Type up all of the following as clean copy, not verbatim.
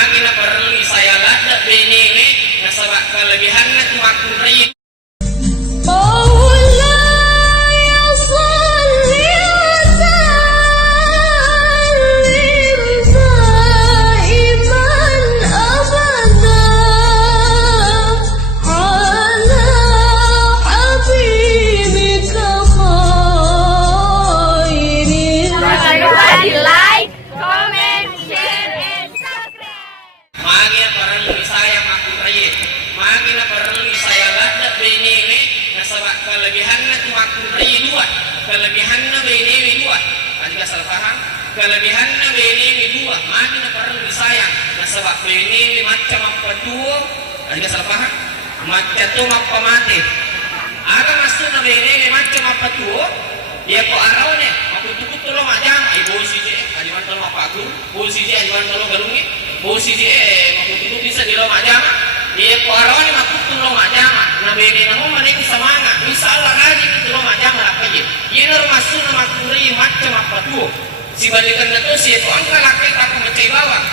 magina perlu saya lada benene nasabak kelebihan na tumakuray. Magina perlu saya lada benene nasabak kelebihan na tumakuray dua. Kelebihan na benene dua. Ada salah paham? Kelebihan na benene dua. Magina perlu disayang nasabak benene macam apa dua. Ada salah paham? Macam tu apa mati. Ada masuk na benene macam apa dua. Dia ko araw ne. Aku tukut tolong aja. Ibu siji ajiman tolong apa aku. Bu siji ajiman tolong galungi. Bu siji aku tukut bisa di lom aja. Dia ko araw ni makutulong aja na bene na mo manik samanga misalah lagi tulong aja lah kaje yener masuk na makuri macam apa tu si balikan itu si ko angka laki tak macai bawang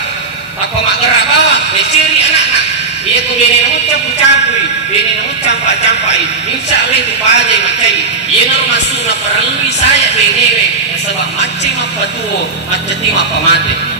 tak magara bawang beciri anak-anak dia ko bene na mo campur bene na mo campai insyaallah itu paje macai yener masuk na perlu saya bene sebab macam apa tu macam apa mati